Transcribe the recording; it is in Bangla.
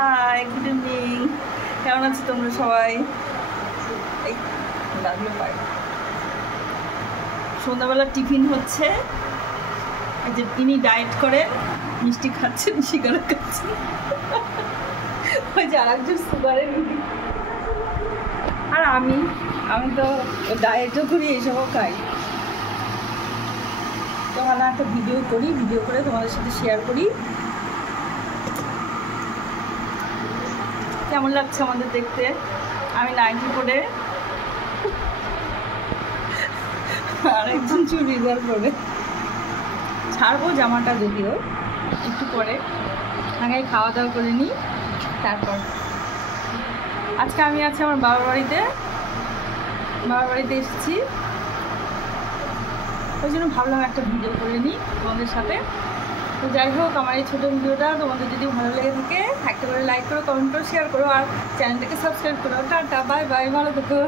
High, good evening. কেমন আছো তোমরা সবাই? এই লাগলো পাই। সন্ধ্যাবেলা টিফিন হচ্ছে। এই যে তিনি ডায়েট করেন, মিষ্টি খাচ্ছেন, সিগারেট খাচ্ছেন। ওই যে আরেকজন সুগারের রুগী। আর আমি তো ডায়েটও করি, এইসবও খাই। তো ভালো একটা ভিডিও করে তোমাদের সাথে শেয়ার করি। কেমন লাগছে আমাদের দেখতে? আমি নাইটি পরে, আরেকজন চুড়িদার পরে। ছাড়বো জামাটা যদিও একটু পরে, আগে খাওয়া দাওয়া করে নিই। তারপর আজকে আমি আছি আমার বাবার বাড়িতে এসেছি। ওই জন্য ভাবলাম একটা ভিডিও করে নিই তোমাদের সাথে। তো যাই হোক, আমার এই ছোটো ভিডিওটা তোমাদের যদি ভালো লেগে থাকে একটা করে লাইক করো, কমেন্ট করো, শেয়ার করো, আর চ্যানেলটাকে সাবস্ক্রাইব করো। টাটা, বাই বাই, ভালো থেকো।